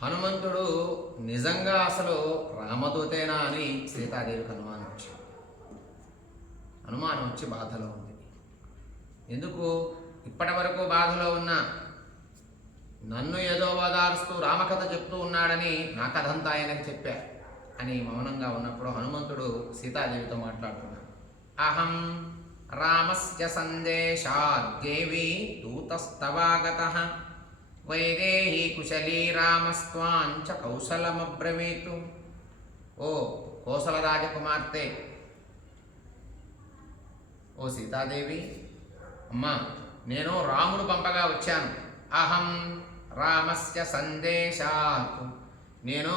హనుమంతుడు నిజంగా అసలు రామదూతేనా అని సీతాదేవికి అనుమానం వచ్చి బాధలో ఉంది. ఎందుకు ఇప్పటి వరకు బాధలో ఉన్న నన్ను ఏదో ఓదారుస్తూ రామకథ చెప్తూ ఉన్నాడని నా కథంతా ఆయనకు చెప్పా అని మౌనంగా ఉన్నప్పుడు హనుమంతుడు సీతాదేవితో మాట్లాడుతున్నాడు. అహం రామస్య సందేశాద్దేవి దూతస్తవాగతః వైదేహి కుశలీ రామస్త్వాంచ కౌశలమబ్రవీతు. ఓ కోసల రాజకుమార్తె, ఓ సీతాదేవి, అమ్మా నేను రాముడు పంపగా వచ్చాను. అహం రామస్య సందేశాత్, నేను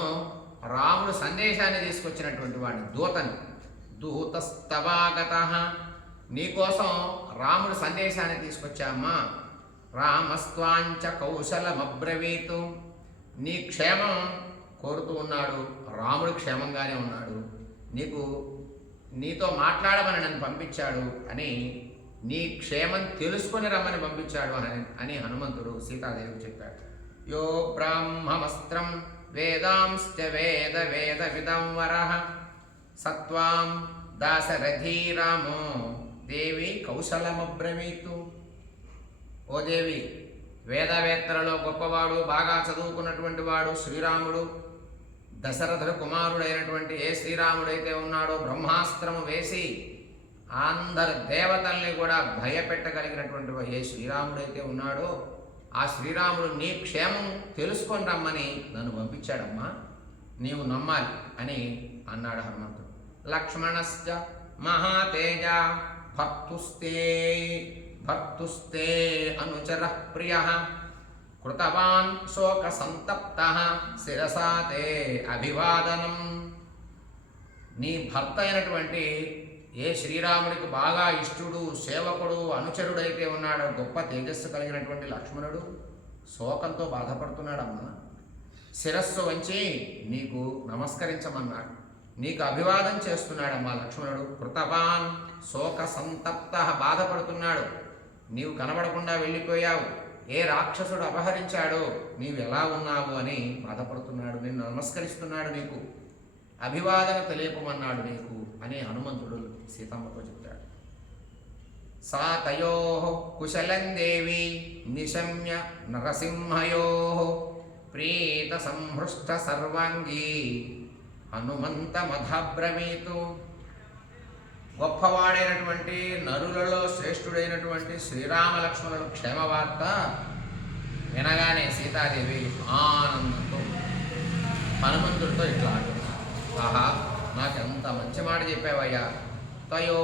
రాముడు సందేశాన్ని తీసుకొచ్చినటువంటి వాడిని, దూతని. దూతస్తవాగతః, నీకోసం రాముడు సందేశాన్ని తీసుకొచ్చామ్మా. రామస్త్వాంచ కౌశలమబ్రవీతు, నీ క్షేమం కోరుతూ ఉన్నాడు. రాముడు క్షేమంగానే ఉన్నాడు, నీతో మాట్లాడమని నన్ను పంపించాడు అని, నీ క్షేమం తెలుసుకొని రమ్మని పంపించాడు అని హనుమంతుడు సీతాదేవికి చెప్పాడు. యో బ్రాహ్మమస్త్రం వేదాంశ్చ వేద వేద విదం వరః సత్వాం దాశరథీ రామో దేవి కౌశలమబ్రవీతు. ఓ దేవి, వేదవేత్తలలో గొప్పవాడు, బాగా చదువుకున్నటువంటి వాడు శ్రీరాముడు. దశరథుడు కుమారుడైనటువంటి ఏ శ్రీరాముడైతే ఉన్నాడో బ్రహ్మాస్త్రము వేసి అందరు దేవతల్ని కూడా భయపెట్టగలిగినటువంటి ఏ శ్రీరాముడైతే ఉన్నాడో ఆ శ్రీరాముడు నీ క్షేమం తెలుసుకొని రమ్మని నన్ను పంపించాడమ్మా, నీవు నమ్మాలి అని అన్నాడు హనుమంతుడు. లక్ష్మణశ్చ మహాతేజ భర్తుస్తే అనుచర ప్రియ కృతవాన్ శోక సంతప్త శిరసాతే అభివాదనం. నీ భర్త అయినటువంటి ఏ శ్రీరాముడికి బాగా ఇష్టుడు, సేవకుడు, అనుచరుడైతే ఉన్నాడో గొప్ప తేజస్సు కలిగినటువంటి లక్ష్మణుడు శోకంతో బాధపడుతున్నాడమ్మా. శిరస్సు వంచి నీకు నమస్కరించమన్నాడు, నీకు అభివాదం చేస్తున్నాడమ్మా లక్ష్మణుడు. కృతవాన్ శోక సంతప్త, బాధపడుతున్నాడు. నీవు కనబడకుండా వెళ్ళిపోయావు, ఏ రాక్షసుడు అపహరించాడో, నీవు ఎలా ఉన్నావు అని బాధపడుతున్నాడు. నిన్ను నమస్కరిస్తున్నాడు, నీకు అభివాదన తెలియపమన్నాడు నీకు అని హనుమంతుడు సీతమ్మతో చెప్తాడు. సా తయో కుశలం దేవి నిశమ్య నరసింహయో ప్రీత సంహృష్ట సర్వాంగీ హనుమంతమధబ్రవీతు. గొప్పవాడైనటువంటి నరులలో శ్రేష్ఠుడైనటువంటి శ్రీరామ లక్ష్మణుడు క్షేమవార్త వినగానే సీతాదేవి ఆనందంతో హనుమంతుడితో ఇట్లా అంటుంది. ఆహా, నాకెంత మంచి మాట చెప్పావయ్యా. తయో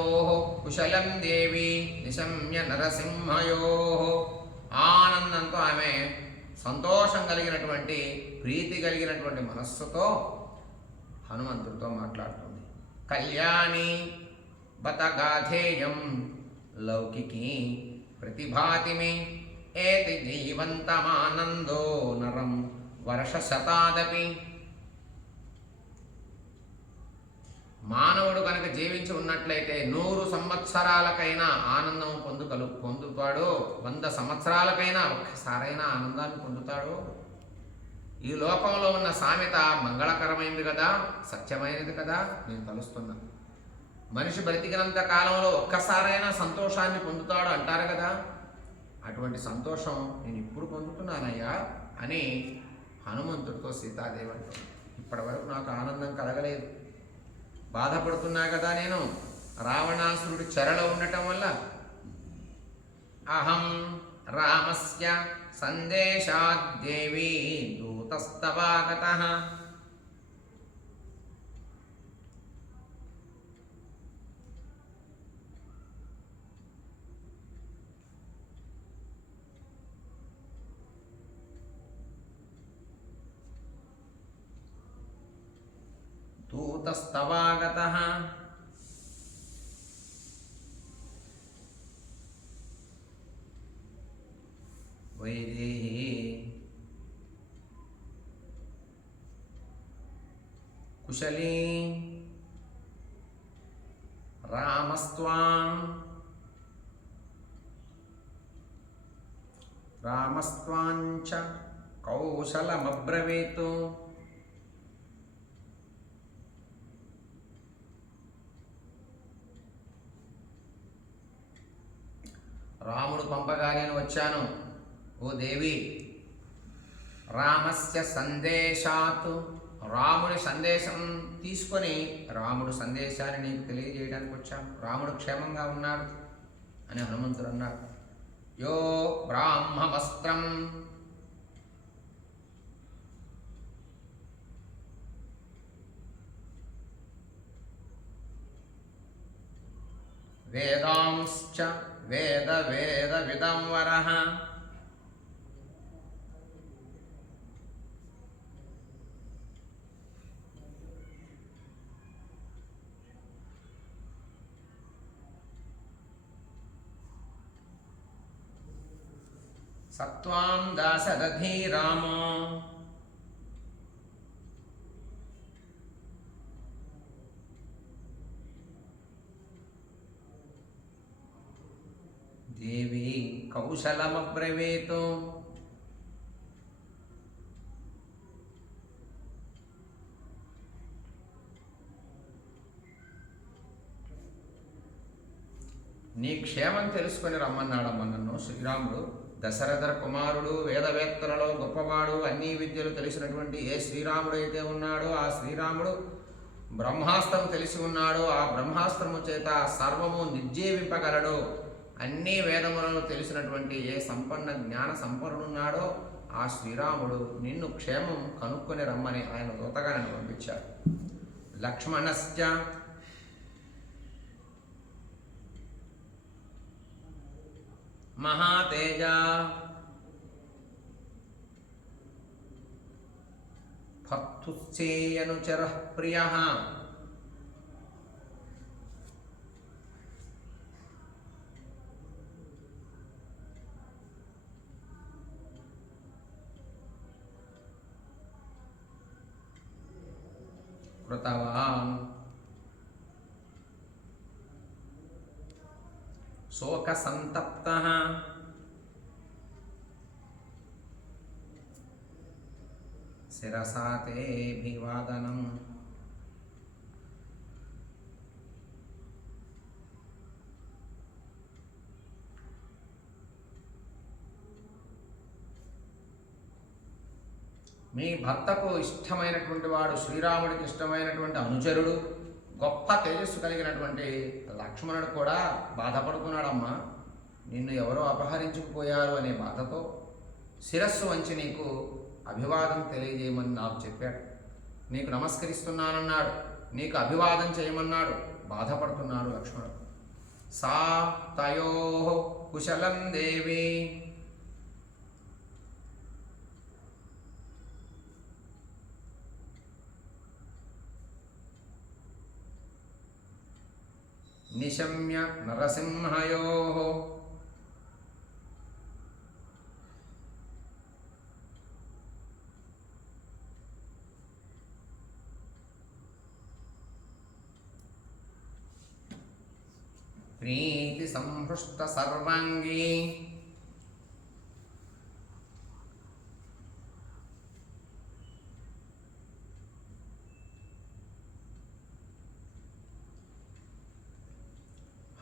కుశలం దేవి నిశమ్య నరసింహయో. ఆనందంతో ఆమె సంతోషం కలిగినటువంటి, ప్రీతి కలిగినటువంటి మనస్సుతో హనుమంతుడితో మాట్లాడుతుంది. కళ్యాణి బత గాధేయం లౌకికీ ప్రతిభాతిమే ఏతి జీవంతమానందో నరం వర్షశతాదపి. మానవుడు కనుక జీవించి ఉన్నట్లయితే 100 సంవత్సరాలకైనా ఆనందం పొందుతాడు, 100 సంవత్సరాలకైనా ఒక్కసారైనా ఆనందాన్ని పొందుతాడు. ఈ లోకంలో ఉన్న సామెత మంగళకరమైనది కదా, సత్యమైనది కదా, నేను తలుస్తున్నా. మనిషి బ్రతికినంత కాలంలో ఒక్కసారైనా సంతోషాన్ని పొందుతాడు అంటారు కదా, అటువంటి సంతోషం నేను ఇప్పుడు పొందుతున్నానయ్యా అని హనుమంతుడితో సీతాదేవి అంటుంది. ఇప్పటి వరకు నాకు ఆనందం కలగలేదు, బాధపడుతున్నా కదా నేను రావణాసురుడి చెరలో ఉండటం వల్ల. అహం రామస్య సందేశాద్దేవి దూతస్తవాగతః. దూతస్తవాగతః. వైదేహి కుశలీ రామస్త్వాంచ కౌశలమబ్రవీతు. రాముడు పంపగా నేను వచ్చాను. ఓ దేవి, రామస్య సందేశాత్, రాముడి సందేశం తీసుకొని రాముడు సందేశాన్ని నీకు తెలియజేయడానికి వచ్చాను. రాముడు క్షేమంగా ఉన్నాడు అని హనుమంతుడు అన్నాడు. యో బ్రాహ్మ వస్త్రం, వేదాంశ్చ వేద వేద విదం వరః, సత్వాం దాశరథీ రామో, దేవి కౌశలమబ్రవీతు. నీ క్షేమం తెలుసుకొని రమ్మన్నాడమ్మ నన్ను శ్రీరాముడు. దశరథ కుమారుడు, వేదవేత్తలలో గొప్పవాడు, అన్ని విద్యలు తెలిసినటువంటి ఏ శ్రీరాముడు అయితే ఉన్నాడో ఆ శ్రీరాముడు బ్రహ్మాస్త్రం తెలిసి ఉన్నాడో ఆ బ్రహ్మాస్త్రము చేత సర్వము నిర్జీవింపగలడు. అన్ని వేదములను తెలిసినటువంటి ఏ సంపన్న జ్ఞాన సంపన్నున్నాడో ఆ శ్రీరాముడు నిన్ను క్షేమం కనుక్కొని రమ్మని ఆయన దూతగా నన్ను పంపించాడు. లక్ష్మణశ్చ మహాతేజ, భర్తుశ్చేయనుచరః ప్రియః, కృతవాన్ శోకసంతప్తః, శిరసా తేభివాదనం. మీ భర్తకు ఇష్టమైనటువంటి వాడు, శ్రీరాముడికి ఇష్టమైనటువంటి అనుచరుడు, గొప్ప తేజస్సు కలిగినటువంటి లక్ష్మణుడు కూడా బాధపడుతున్నాడమ్మా. నిన్ను ఎవరో అపహరించుకుపోయారు అనే బాధతో శిరస్సు వంచి నీకు అభివాదం తెలియజేయమని నాకు చెప్పాడు. నీకు నమస్కరిస్తున్నానన్నాడు, నీకు అభివాదం చేయమన్నాడు. బాధపడుతున్నాడు లక్ష్మణుడు. సా తయో కుశలం దేవి, నిశమ్య నరసింహయోః, ప్రీతి సంహృష్ట సర్వాంగీ,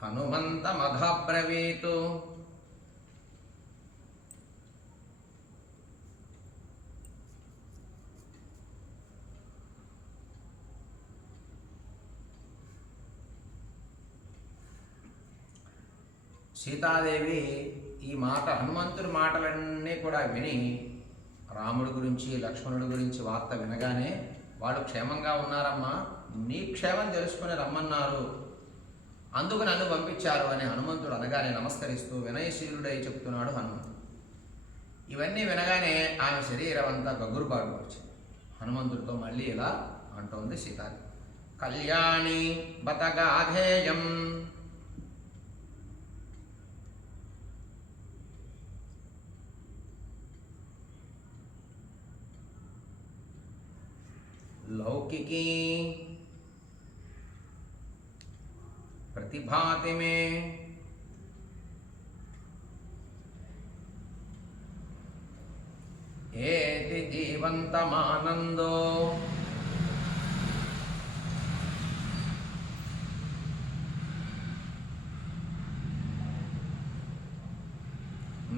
హనుమంతమధబ్రవీతు. సీతాదేవి ఈ మాట, హనుమంతుడి మాటలన్నీ కూడా విని రాముడి గురించి లక్ష్మణుడి గురించి వార్త వినగానే వాళ్ళు క్షేమంగా ఉన్నారమ్మా, నీ క్షేమం తెలుసుకుని రమ్మన్నారు, అందుకు నన్ను పంపించారు అని హనుమంతుడు అనగానే నమస్కరిస్తూ వినయశీలుడై చెప్తున్నాడు హనుమంతుడు. ఇవన్నీ వినగానే ఆమె శరీరం అంతా గగురుపాటు వచ్చింది. హనుమంతుడితో మళ్ళీ ఇలా అంటోంది సీతాదేవి. కళ్యాణి బతగాధేయం, లౌకికీ प्रतिभाति में, ये జీవంతమానందో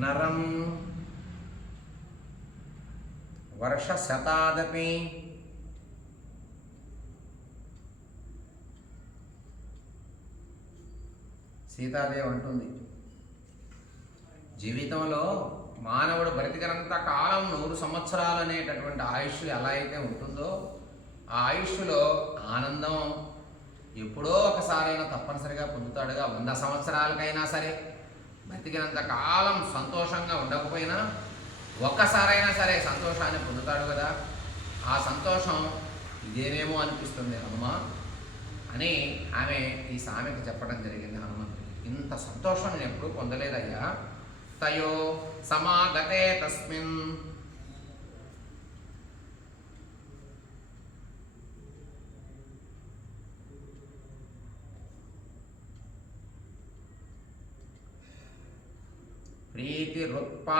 నరం వర్షశతాదపి సీతాదేవి అంటుంది, జీవితంలో మానవుడు బ్రతికినంత కాలం 100 సంవత్సరాలు అనేటటువంటి ఆయుష్ ఎలా అయితే ఉంటుందో ఆ ఆయుష్లో ఆనందం ఎప్పుడో ఒకసారైనా తప్పనిసరిగా పొందుతాడుగా. 100 సంవత్సరాలకైనా సరే బ్రతికినంత కాలం సంతోషంగా ఉండకపోయినా ఒక్కసారైనా సరే సంతోషాన్ని పొందుతాడు కదా. ఆ సంతోషం ఇదేనేమో అనిపిస్తుంది హనుమ అని ఆమె ఈ సామెత చెప్పడం జరిగింది. హనుమంతుడికి ఇంత సంతోషం నేను ఎప్పుడూ పొందలేదయ్యా. తయో సమాగతే తస్మిన్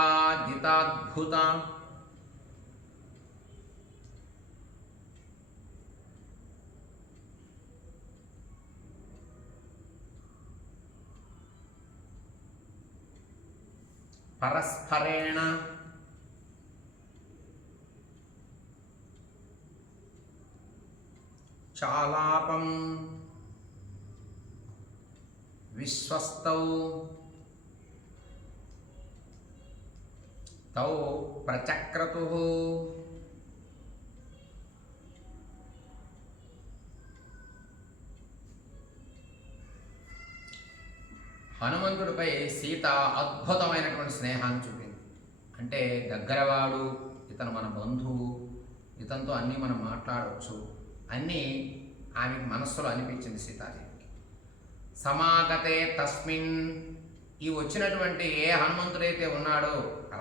ప్రీతిరుత్పాదితాద్భుత పరస్పరేణ చాలాపం విశ్వస్తౌ తౌ ప్రచక్రతుః. హనుమంతుడిపై సీత అద్భుతమైనటువంటి స్నేహాన్ని చూపింది. అంటే దగ్గరవాడు, ఇతను మన బంధువు, ఇతనితో అన్నీ మనం మాట్లాడవచ్చు అన్నీ ఆమెకు మనస్సులో అనిపించింది సీతాదేవికి. సమాగతే తస్మిన్, ఈ వచ్చినటువంటి ఏ హనుమంతుడైతే ఉన్నాడో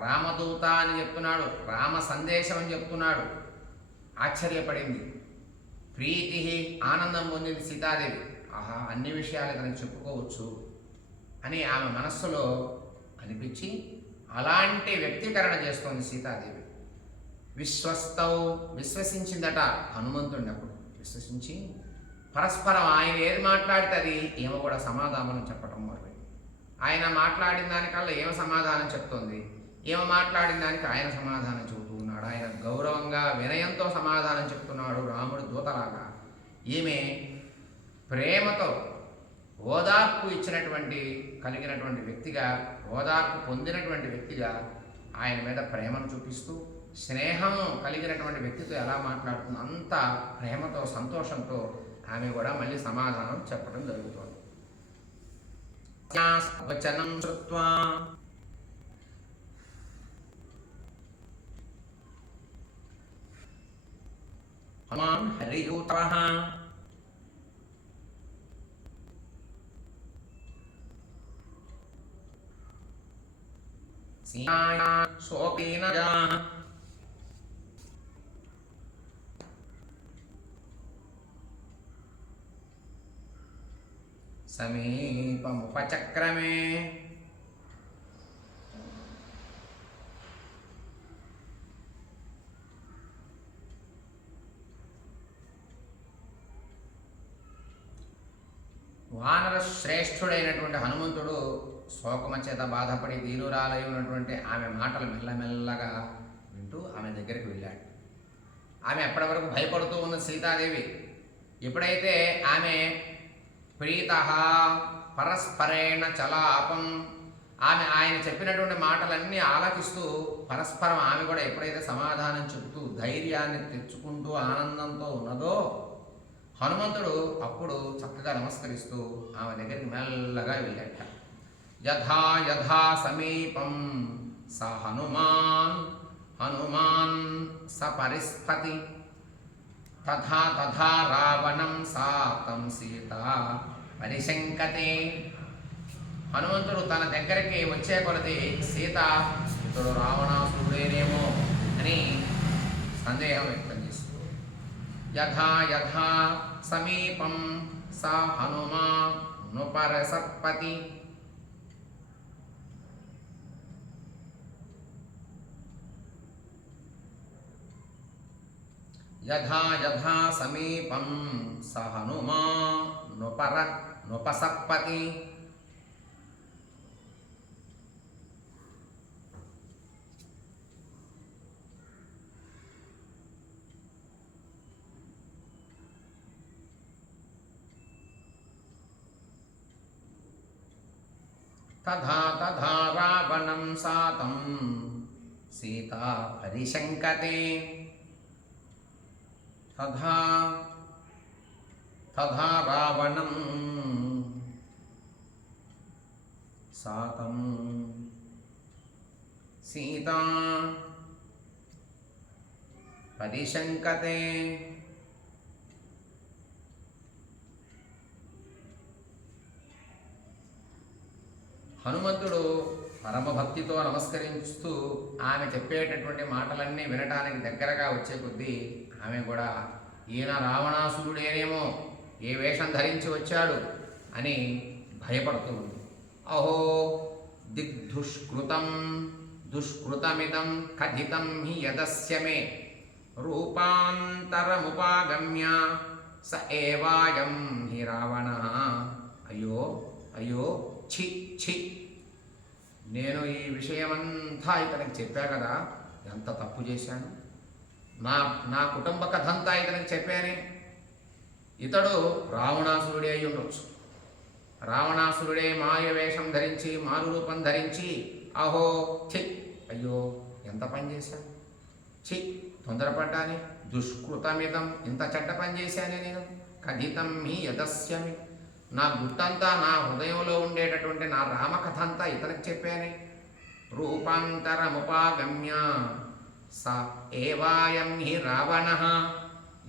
రామదూత అని చెప్తున్నాడు, రామ సందేశం అని చెప్తున్నాడు. ఆశ్చర్యపడింది. ప్రీతి, ఆనందం పొందింది సీతాదేవి. ఆహా, అన్ని విషయాలు ఇతనికి చెప్పుకోవచ్చు అని ఆమె మనస్సులో అనిపించి అలాంటి వ్యక్తీకరణ చేస్తోంది సీతాదేవి. విశ్వస్తౌ, విశ్వసించిందట హనుమంతుడిని. అప్పుడు విశ్వసించి పరస్పరం ఆయన ఏది మాట్లాడితే అది ఏమో కూడా సమాధానం చెప్పటం మొదలు. ఆయన మాట్లాడిన దానికల్లా ఏమో సమాధానం చెప్తోంది, ఏమో మాట్లాడిన దానికి ఆయన సమాధానం చెబుతూ ఉన్నాడు. ఆయన గౌరవంగా వినయంతో సమాధానం చెప్తున్నాడు రాముడు దూతలాగా. ఈమె ప్రేమతో ఓదార్పు ఇచ్చినటువంటి కలిగినటువంటి వ్యక్తిగా, ఓదార్పు పొందినటువంటి వ్యక్తిగా ఆయన మీద ప్రేమను చూపిస్తూ స్నేహం కలిగినటువంటి వ్యక్తితో ఎలా మాట్లాడుతుందో అంత ప్రేమతో సంతోషంతో ఆమె కూడా మళ్ళీ సమాధానం చెప్పడం జరుగుతుంది. వచనం శ్రుత్వా హనుమాన్ హరియూతః సీతాయా శోకేనజా సమీపముపచక్రమే. వానర శ్రేష్ఠుడైనటువంటి హనుమంతుడు శోకమ చేత బాధపడి దీనురాలై ఉన్నటువంటి ఆమె మాటలు మెల్లమెల్లగా వింటూ ఆమె దగ్గరికి వెళ్ళాడు. ఆమె ఎప్పటి వరకు భయపడుతూ ఉన్న సీతాదేవి ఎప్పుడైతే ఆమె ప్రీతః పరస్పరేణ చలాపం, ఆమె ఆయన చెప్పినటువంటి మాటలన్నీ ఆలకిస్తూ పరస్పరం ఆమె కూడా ఎప్పుడైతే సమాధానం చెబుతూ ధైర్యాన్ని తెచ్చుకుంటూ ఆనందంతో ఉన్నదో హనుమంతుడు అప్పుడు చక్కగా నమస్కరిస్తూ ఆమె దగ్గరికి మెల్లగా వెళ్ళాట. యథా యథా సమీపం స హనుమాన్ హనుమాన్ స పరిస్ఫతి తథా తథా రావణం సాతం సీత పరిశంకతే. హనుమంతుడు తన దగ్గరికి వచ్చే కొలది సీత ఇతడు రావణాసురుడేనేమో అని సందేహం వ్యక్తం చేస్తూ యథా యథా సమీపం స హనుమానుపరసత్పతి యథా యథా సమీపం స హనుమా నుపసర్పతి. తథా తథా రావణం సాతం సీతా పరిశంకతే. తథా తథా రావణం సాతం సీతా పరిశంకతే. హనుమంతుడు పరమభక్తితో నమస్కరిస్తూ ఆమె చెప్పేటటువంటి మాటలన్నీ వినటానికి దగ్గరగా వచ్చే కొద్దీ ఆమె కూడా ఈయన రావణాసురుడేనేమో, ఏ వేషం ధరించి వచ్చాడు అని భయపడుతూ ఉంది. అహో దిగ్దుష్కృతం దుష్కృతమిదం కథితం హి యదస్య మే రూపాంతరముపాగమ్య స ఏవాయం హి రావణ. అయ్యో అయ్యో, ఛి ఛి, నేను ఈ విషయమంతా ఇతనికి చెప్పా కదా, ఎంత తప్పు చేశాను. నా కుటుంబ కథ అంతా ఇతనికి చెప్పానే. ఇతడు రావణాసురుడే అయి ఉండొచ్చు. రావణాసురుడే మాయ వేషం ధరించి, మారు రూపం ధరించి, అహో ఛి, అయ్యో ఎంత పని చేశాను, ఛి తొందరపడ్డానే, దుష్కృతమిదం, ఇంత చెడ్డ పని చేశానే నేను, కథితం హి యదస్యమి, నా గుట్టంతా, నా హృదయంలో ఉండేటటువంటి నా రామకథ అంతా ఇతనికి చెప్పానే. రూపాంతరముపాగమ్య స ఏవాయం హి రావణ.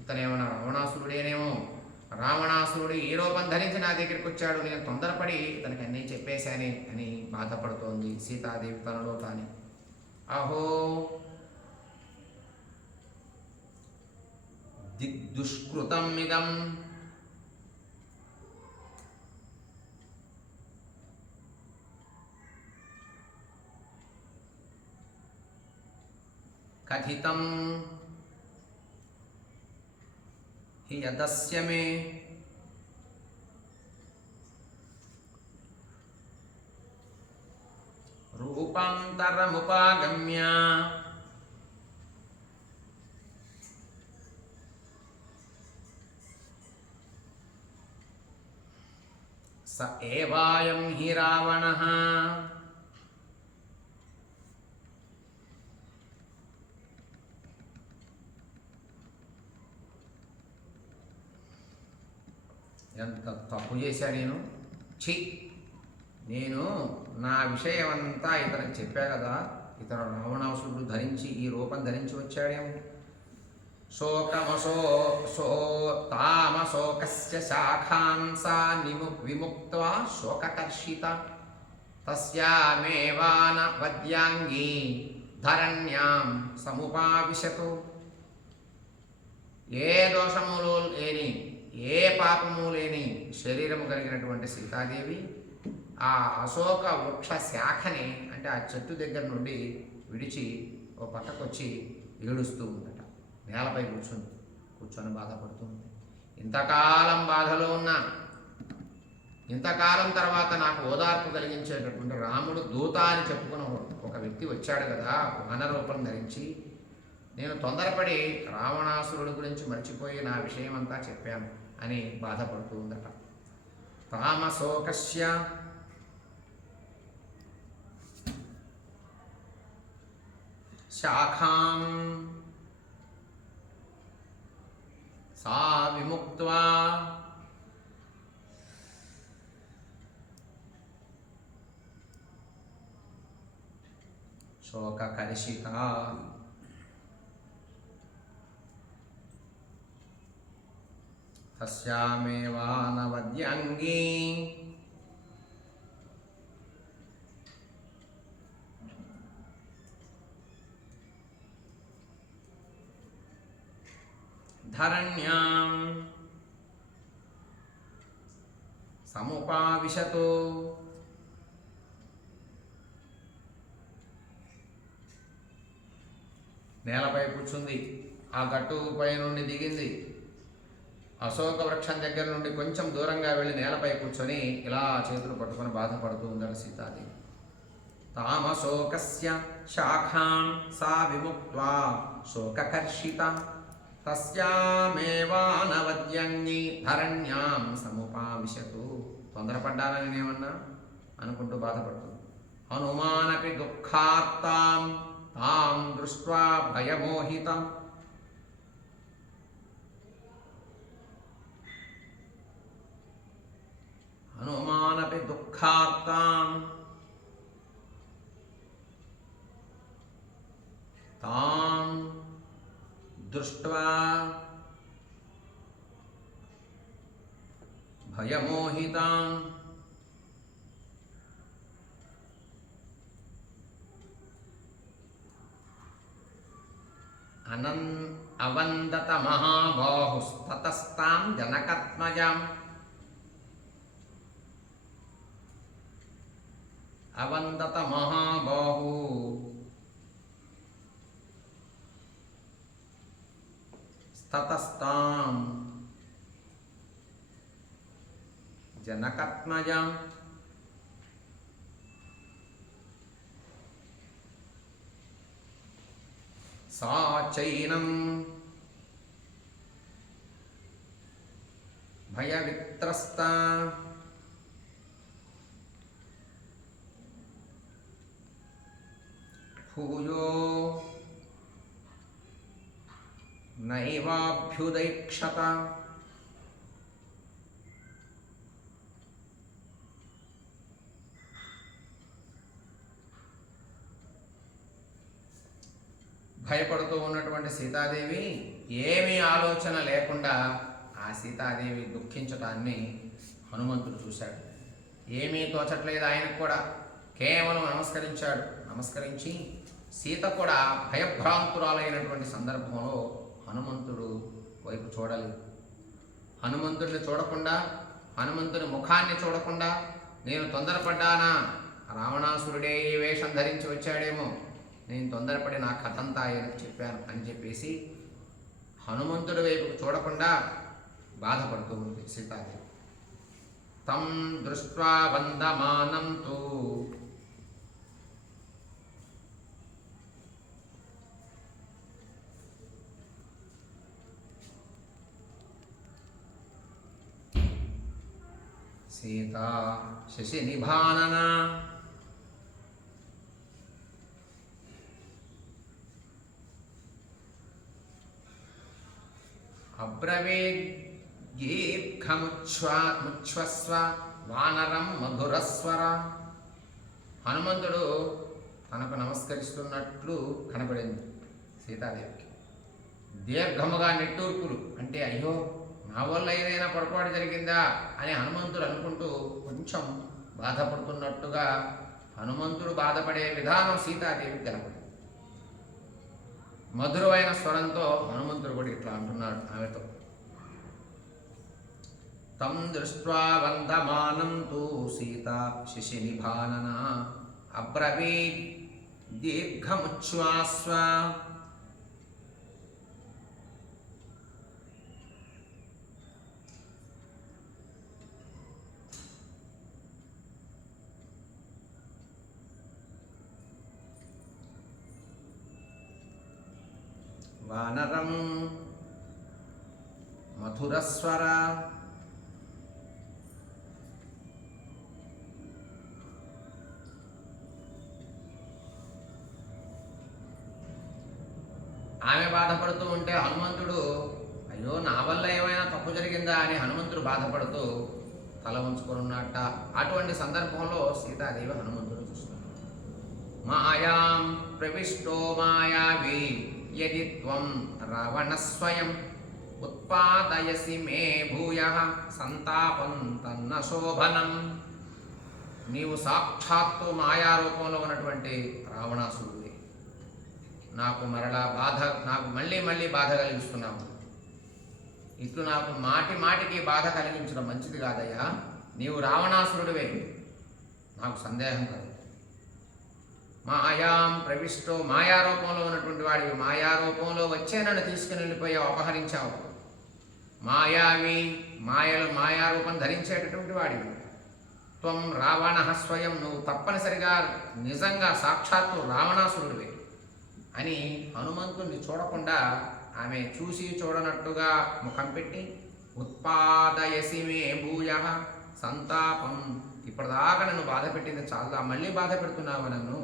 ఇతనేమన్నా రావణాసురుడేనేమో, రావణాసురుడు ఈ రూపం ధరించి నా దగ్గరికి వచ్చాడు, నేను తొందరపడి ఇతనికి అన్నీ చెప్పేశానే అని బాధపడుతోంది సీతాదేవి తనలో తానే. అహో దిగ్దుష్కృతం ఇదం కథితం హి యదస్య మే రూపాంతరముపాగమ్య స ఏవాయం హి రావణః. ఎంత తప్పు చేశా నేను, ఛీ, నేను నా విషయం అంతా ఇతనికి చెప్పా కదా, ఇతను రావణాసురుడు ధరించి ఈ రూపం ధరించి వచ్చాడేమో. తామశోకస్య శాఖాంసా విముక్త్వా శోకకర్షిత తస్యామేవాన వద్యాంగీ ధరణ్యాం సముపావిశతు. ఏ దోషములు లేని, ఏ పాపము లేని శరీరము కలిగినటువంటి సీతాదేవి ఆ అశోక వృక్ష శాఖని, అంటే ఆ చెట్టు దగ్గర నుండి విడిచి ఓ పక్కకొచ్చి ఏడుస్తూ ఉందట. నేలపై కూర్చొని బాధపడుతుంది. ఇంతకాలం బాధలో ఉన్నా, ఇంతకాలం తర్వాత నాకు ఓదార్పు కలిగించేటటువంటి రాముడు దూత అని చెప్పుకున్న ఒక వ్యక్తి వచ్చాడు కదా వానరూపం ధరించి, నేను తొందరపడి రావణాసురుడి గురించి మర్చిపోయి నా విషయం అంతా చెప్పాను అని బాధపడుతూ ఉందట. తామశోకస్య శాఖాం సా విముక్త్వా శోకకర్షిత తస్యామేవానవద్యాంగీ ధరణ్యాం సముపావిశతు. నేలపై కూర్చుంది. ఆ గట్టుపై నుండి దిగింది. అశోక వృక్షం దగ్గర నుండి కొంచెం దూరంగా వెళ్ళి నేలపై కూర్చొని ఇలా చేతులు పట్టుకొని బాధపడుతూ ఉందట సీతాదేవి. తామశోకస్య శాఖాం సా విముక్త్వా శోకకర్షిత తస్యామేవానవద్యంగి ధరణ్యాం సముపావిశతు. తొందరపడ్డానని ఏమన్నా అనుకుంటూ బాధపడుతుంది. హనుమానపి దుఃఖార్తాం తాం దృష్ట్వా భయమోహితం. హనుమానపి దుఃఖార్తాం తాం దృష్ట్వా భయమోహితాం. అవందత మహాబాహుస్తతస్తాం జనకత్మజాం. అవందత మహాబాహు స్తతస్తాం జనకత్మజాం. సా చైనం భయవిత్రస్త భూయో నైవాభ్యుదైక్షత. భయపడుతూ ఉన్నటువంటి సీతాదేవి ఏమీ ఆలోచన లేకుండా ఆ సీతాదేవి దుఃఖించటాన్ని హనుమంతుడు చూశాడు. ఏమీ తోచట్లేదు ఆయనకు కూడా. కేవలం నమస్కరించాడు. నమస్కరించి సీత కూడా భయభ్రాంతురాలైనటువంటి సందర్భంలో హనుమంతుడు వైపు చూడలేదు. హనుమంతుడిని చూడకుండా, హనుమంతుని ముఖాన్ని చూడకుండా, నేను తొందరపడ్డానా, రావణాసురుడే ఈ వేషం ధరించి వచ్చాడేమో, నేను తొందరపడి నా కథంతా ఆయనకు చెప్పాను అని చెప్పేసి హనుమంతుడి వైపు చూడకుండా బాధపడుతూ ఉంది సీతాదేవి. తం దృష్ట్వా వందమానం తు సీతా శశినిభానన అబ్రవీద్గీర్ఘముచ్ఛ్వస్వ వానరం మధురస్వర. హనుమంతుడు తనకు నమస్కరిస్తున్నట్లు కనబడింది సీతాదేవికి. దీర్ఘముగా నిట్టూర్పులు అంటే అయ్యో నా వల్ల ఏదైనా పొరపాటు జరిగిందా అని హనుమంతుడు అనుకుంటూ కొంచెం బాధపడుతున్నట్టుగా హనుమంతుడు బాధపడే విధానం సీతాదేవికి కనబడింది. మధురమైన స్వరంతో హనుమంతుడు కూడా ఇట్లా అంటున్నాడు ఆమెతో. తం దృష్ట్వా వందమానం తు సీతా శశినిభానన అబ్రవీత్ దీర్ఘముచ్ఛ్వాస్వ. వానరం మధురస్వర. ఆమె బాధపడుతూ ఉంటే హనుమంతుడు అయ్యో నా వల్ల ఏమైనా తప్పు జరిగిందా అని హనుమంతుడు బాధపడుతూ తల ఉంచుకున్నట్ట. అటువంటి సందర్భంలో సీతాదేవి హనుమంతుడు చూస్తున్నాడు. మాయాం ప్రవిష్టో మాయావి యది త్వం రావణస్వయం ఉత్పాదయసి మే భూయః సంతాపం తన్న శోభనం. నీవు సాక్షాత్తు మాయారూపంలో ఉన్నటువంటి రావణాసురుడి. నాకు మళ్ళీ మళ్ళీ బాధ కలిగిస్తున్నావు. ఇట్లు నాకు మాటి మాటికి బాధ కలిగించడం మంచిది కాదయ్యా. నీవు రావణాసురుడివే, నాకు సందేహం కాదు. మాయాం ప్రవిష్టో, మాయారూపంలో ఉన్నటువంటి వాడివి, మాయారూపంలో వచ్చే నన్ను తీసుకుని వెళ్ళిపోయావు, అపహరించావు. మాయావి, మాయారూపం ధరించేటటువంటి వాడివి. త్వం రావణ స్వయం, నువ్వు తప్పనిసరిగా నిజంగా సాక్షాత్తు రావణాసురుడివే అని హనుమంతుణ్ణి చూడకుండా ఆమె చూసి చూడనట్టుగా ముఖం పెట్టి, ఉత్పాదయసి మే భూయ సంతాపం, ఇప్పటిదాకా నన్ను బాధ పెట్టింది చాలా, మళ్ళీ బాధ పెడుతున్నావు నన్ను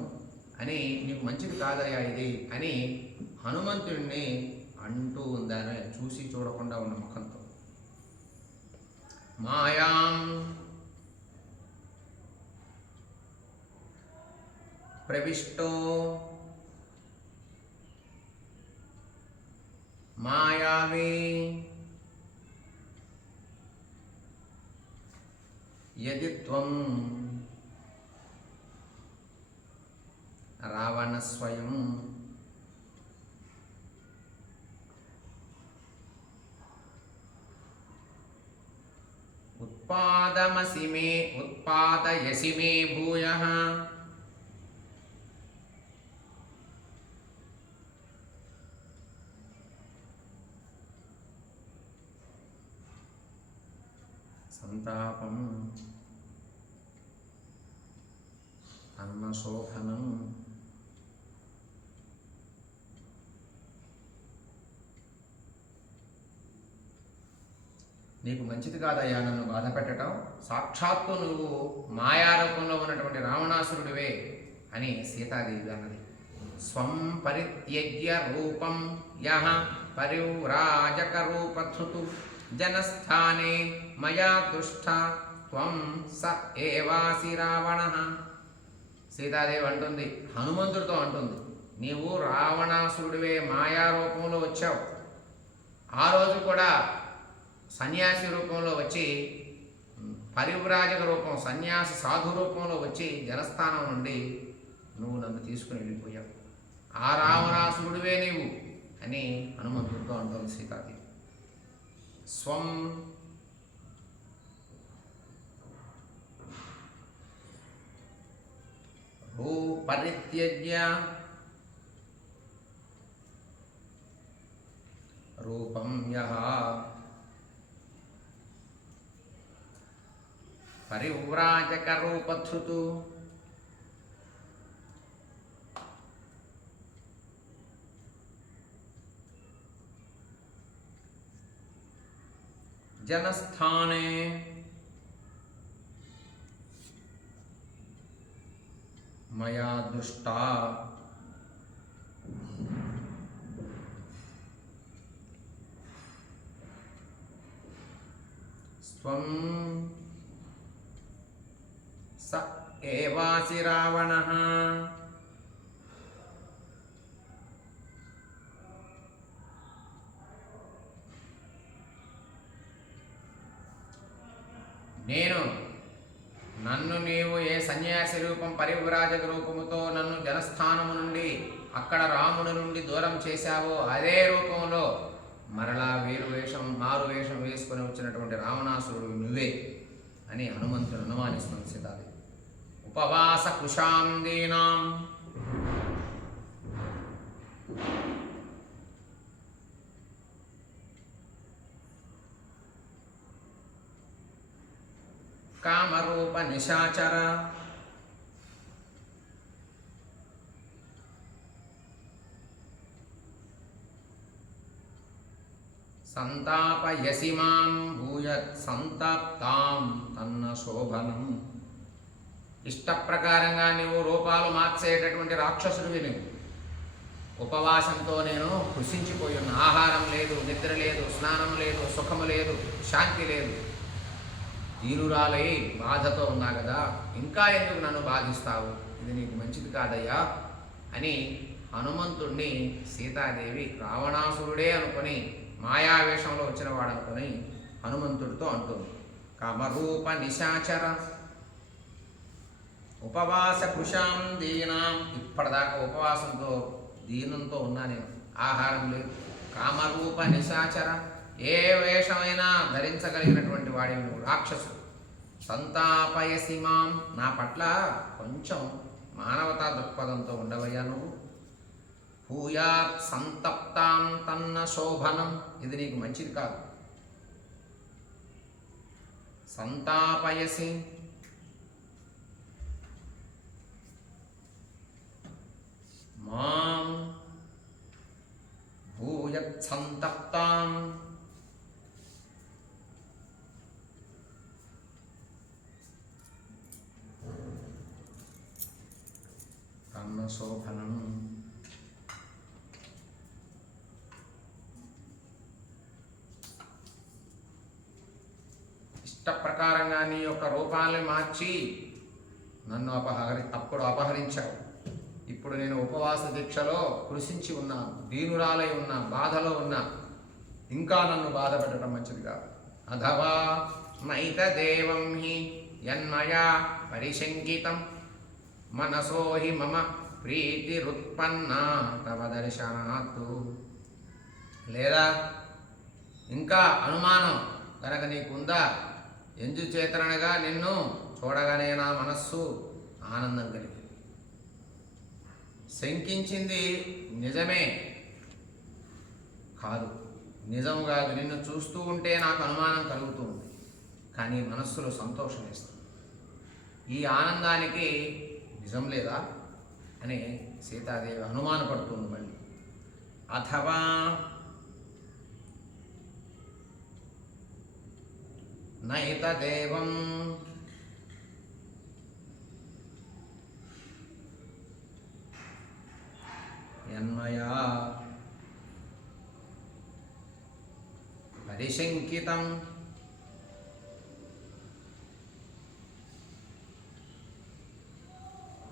అని, నీకు మంచిది కాదయ్యా ఇది అని హనుమంతుడిని అంటూ ఉందని చూసి చూడకుండా ఉన్న ముఖంతో. మాయాం ప్రవిష్టో మాయావే యది త్వం రావణ స్వయం ఉత్పాదయసి మే భూయః సంతాపం అన్నశోభనం నీకు మంచిది కాదయ్యా నన్ను బాధ పెట్టడం, సాక్షాత్తు నువ్వు మాయారూపంలో ఉన్నటువంటి రావణాసురుడివే అని సీతాదేవి అన్నది. స్వం పరిత్యజ్య రూపం యః పరివ్రాజక రూపధృతు జనస్థానే మయా దుష్ట త్వం స ఏవాసి రావణః. సీతాదేవి అంటుంది, హనుమంతుడితో అంటుంది, నీవు రావణాసురుడివే, మాయారూపంలో వచ్చావు. ఆ రోజు కూడా సన్యాసి రూపంలో వచ్చి, పరివ్రాజక రూపం, సన్యాసి సాధు రూపంలో వచ్చి జనస్థానం నుండి నువ్వు నన్ను తీసుకుని వెళ్ళిపోయావు. ఆ రావణాసురుడివే నీవు అని హనుమంతుడితో అంటుంది సీతాదేవి. స్వం పరిత్యజ్య రూపం యః పరివ్రాజక రూపధృతు జనస్థానే మయా దృష్టా స్వం స ఏవాసి రావణః. నన్ను నీవు ఏ సన్యాసి రూపం పరివ్రాజక రూపముతో నన్ను జనస్థానము నుండి, అక్కడ రాముడి నుండి దూరం చేశావో అదే రూపంలో మరలా మారు వేషం వేసుకొని వచ్చినటువంటి రావణాసురుడు నువ్వే అని హనుమంతుడు అనుమానిస్తుంది సీతాదేవి. ఉపవాస కుశాందీనాం కామరూప నిశాచర సంతాపయసి మాం భూయత్ సంతప్తాం తన్న శోభనం. ఇష్టప్రకారంగా నీవు రూపాలు మార్చేటటువంటి రాక్షసుడివి నువ్వు. ఉపవాసంతో నేను కృషించిపోయి ఉన్న, ఆహారం లేదు, నిద్ర లేదు, స్నానం లేదు, సుఖము లేదు, శాంతి లేదు, దీనురాలై బాధతో ఉన్నా కదా, ఇంకా ఎందుకు నన్ను బాధిస్తావు, ఇది నీకు మంచిది కాదయ్యా అని హనుమంతుడిని సీతాదేవి రావణాసురుడే అనుకొని, మాయావేషంలో వచ్చిన వాడు అనుకొని హనుమంతుడితో అంటుంది. కామరూప నిశాచర ఉపవాస కృషాం దీనాం. ఇప్పటిదాకా ఉపవాసంతో దీనంతో ఉన్నా నేను, ఆహారం లేదు. కామరూప నిశాచర, ఏ వేషమైనా ధరించగలిగినటువంటి వాడివి నువ్వు, రాక్షసుడు. సంతాపయసి మాం, నా పట్ల కొంచెం మానవతా దృక్పథంతో ఉండవయ్యా నువ్వు. భూయాత్ సంతప్తాం తన్న శోభనం, ఇది నీకు మంచిది కాదు. సంతాపయసి మాం భూయత్ సంతప్తాం తన్న శోభనం. ఇష్ట ప్రకారంగా నీ యొక్క రూపాన్ని మార్చి నన్ను అప్పుడు అపహరించావు. ఇప్పుడు నేను ఉపవాస దీక్షలో కృషించి ఉన్నా, దీనురాలై ఉన్నా, బాధలో ఉన్నా, ఇంకా నన్ను బాధ పెట్టడం మంచిది కాదు. అథవా నైత దేవం హి యన్మయా పరిశంకితం మనసో హి మమ ప్రీతిరుత్పన్నా తవ దర్శనాత్తు. లేదా ఇంకా అనుమానం కనుక నీకుందా, ఎందుచేతనగా నిన్ను చూడగానే నా మనస్సు ఆనందం కలిగింది. శంకించింది నిజమే కాదు, నిజం కాదు, నిన్ను చూస్తూ ఉంటే నాకు అనుమానం కలుగుతూ ఉంది, కానీ మనస్సులో సంతోషం వేస్తుంది. ఈ ఆనందానికి నిజం లేదా అని సీతాదేవి అనుమానపడుతుంది మళ్ళీ. అథవా నైత దేవం యన్మయా పరిశంకితం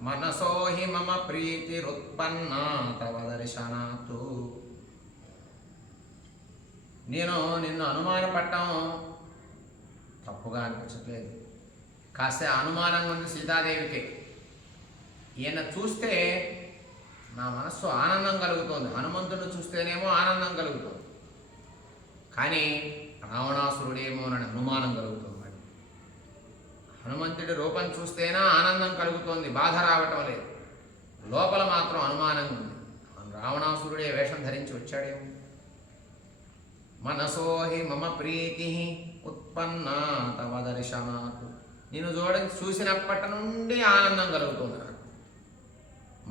మనసో హి మమ ప్రీతిరుత్పన్నా తవ దర్శనాత్తు. నేను నిన్ను అనుమానపడటం తప్పుగా అనిపించట్లేదు. కాస్త అనుమానంగా ఉంది సీతాదేవికి. ఈయన చూస్తే నా మనస్సు ఆనందం కలుగుతోంది, హనుమంతుడిని చూస్తేనేమో ఆనందం కలుగుతుంది, కానీ రావణాసురుడేమోనని అనుమానం కలుగుతుంది. హనుమంతుడి రూపం చూస్తేనా ఆనందం కలుగుతోంది, బాధ రావటం లేదు. లోపల మాత్రం అనుమానంగా ఉంది, రావణాసురుడే వేషం ధరించి వచ్చాడేమో. మనసోహి మమ ప్రీతి ఉత్పన్నా తవ దర్శనాత్. నేను చూసినప్పటి నుండి ఆనందం కలుగుతుంది నాకు,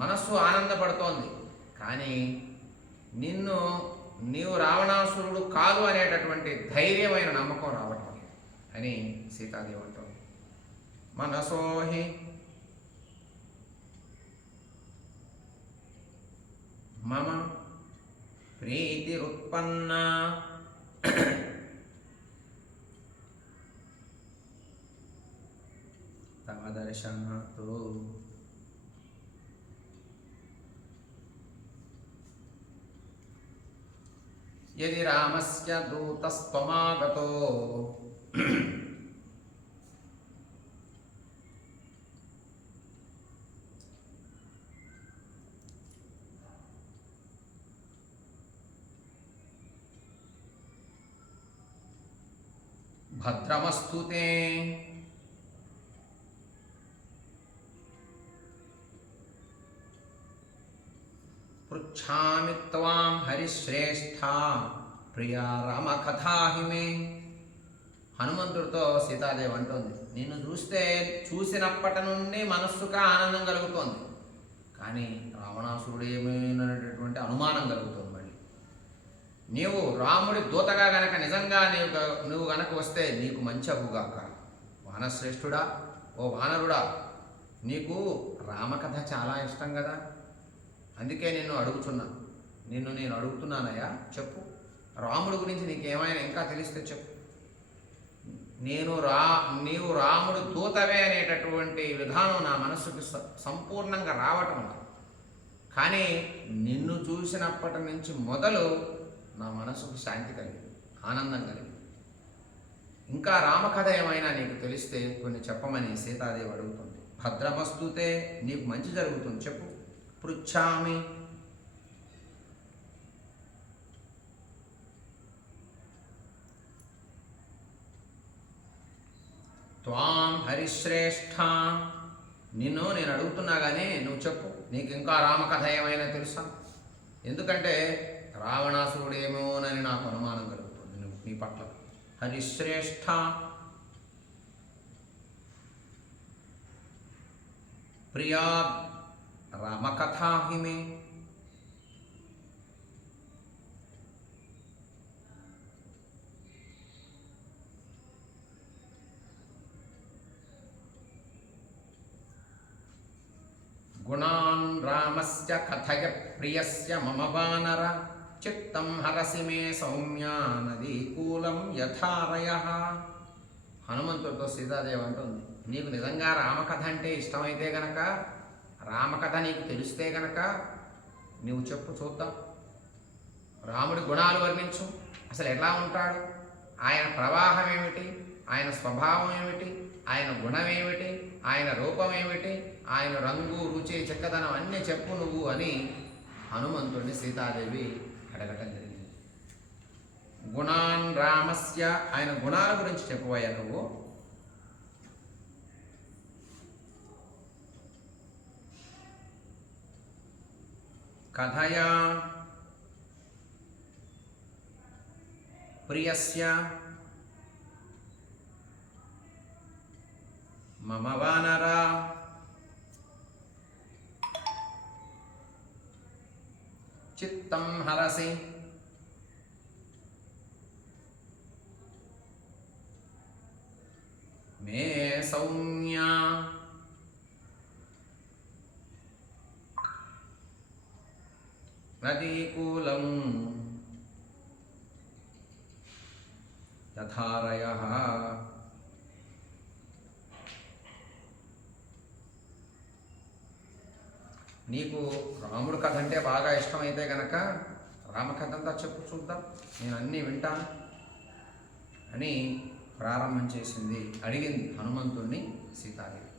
మనస్సు ఆనందపడుతోంది, కానీ నీవు రావణాసురుడు కాదు అనేటటువంటి ధైర్యమైన నమ్మకం రావటం అని సీతాదేవి అంటుంది. మనసోహి మమ ప్రీతిరుత్పన్నా తవ దర్శనాత్. యది రామస్య దూతస్త్వమాగతో భద్రమస్తు తే పృచ్ఛామి త్వాం హరిశ్రేష్ఠ ప్రియా రామకథాహి మే. హనుమంతుడితో సీతాదేవి అంటోంది, నిన్ను చూసినప్పటి నుండి మనస్సుగా ఆనందం కలుగుతోంది, కానీ రావణాసురుడు ఏమైనటువంటి అనుమానం కలుగుతోంది. మళ్ళీ నీవు రాముడి దూతగా గనక నిజంగా నువ్వు గనక వస్తే నీకు మంచి అగుగాక. వానశ్రేష్ఠుడా, ఓ వానరుడా, నీకు రామకథ చాలా ఇష్టం కదా, అందుకే నేను అడుగుతున్నానయ్యా, చెప్పు, రాముడి గురించి నీకేమైనా ఇంకా తెలిస్తే చెప్పు. నీవు రాముడు దూతవే అనేటటువంటి విధానం నా మనస్సుకి సంపూర్ణంగా రావటం, కానీ నిన్ను చూసినప్పటి నుంచి మొదలు నా మనసుకు శాంతి కలిగింది, ఆనందం కలిగింది. ఇంకా రామకథ ఏమైనా నీకు తెలిస్తే కొన్ని చెప్పమని సీతాదేవి అడుగుతుంది. భద్రమస్తుతే, నీకు మంచి జరుగుతుంది, చెప్పు. పృచ్ఛామి, త్వాం హరిశ్రేష్ఠ నేను అడుగుతున్నా కానీ నువ్వు చెప్పు, నీకు ఇంకా రామకథ ఏమైనా తెలుసా? ఎందుకంటే రావణాసురుడేమోనని నాకు అనుమానం కలుగుతుంది నీ పట్ల. హరిశ్రేష్ఠ ప్రియా రామకథా హిమే. గుణాన్ రామస్య కథయ ప్రియస్య మమ వానర చిత్తం హరసి మే సౌమ్యా నదీకూలం యథారయః. హనుమంతుడితో సీతాదేవి అంటుంది, నీకు నిజంగా రామకథ అంటే ఇష్టమైతే గనక, రామకథ నీకు తెలిస్తే గనక నువ్వు చెప్పు చూద్దాం. రాముడి గుణాలు వర్ణించు. అసలు ఎలా ఉంటాడు, ఆయన ప్రవాహం ఏమిటి, ఆయన స్వభావం ఏమిటి, ఆయన గుణం ఏమిటి, ఆయన రూపం ఏమిటి, ఆయన రంగు రుచి చక్కదనం అన్నీ చెప్పు నువ్వు అని హనుమంతుడిని సీతాదేవి అడగటం జరిగింది. గుణాన్ రామస్య, ఆయన గుణాల గురించి చెప్పువయ్యా నువ్వు. కథయా ప్రియస్య మమ వానర చిత్తం హరసి మే సౌమ్యా నదీకూలం యథారయః. నీకు రాముడు కథ అంటే బాగా ఇష్టమైతే గనక రామకథ అంతా చెప్పు చూద్దాం, నేను అన్నీ వింటాను అని ప్రారంభం చేసింది, అడిగింది హనుమంతుణ్ణి సీతాదేవి.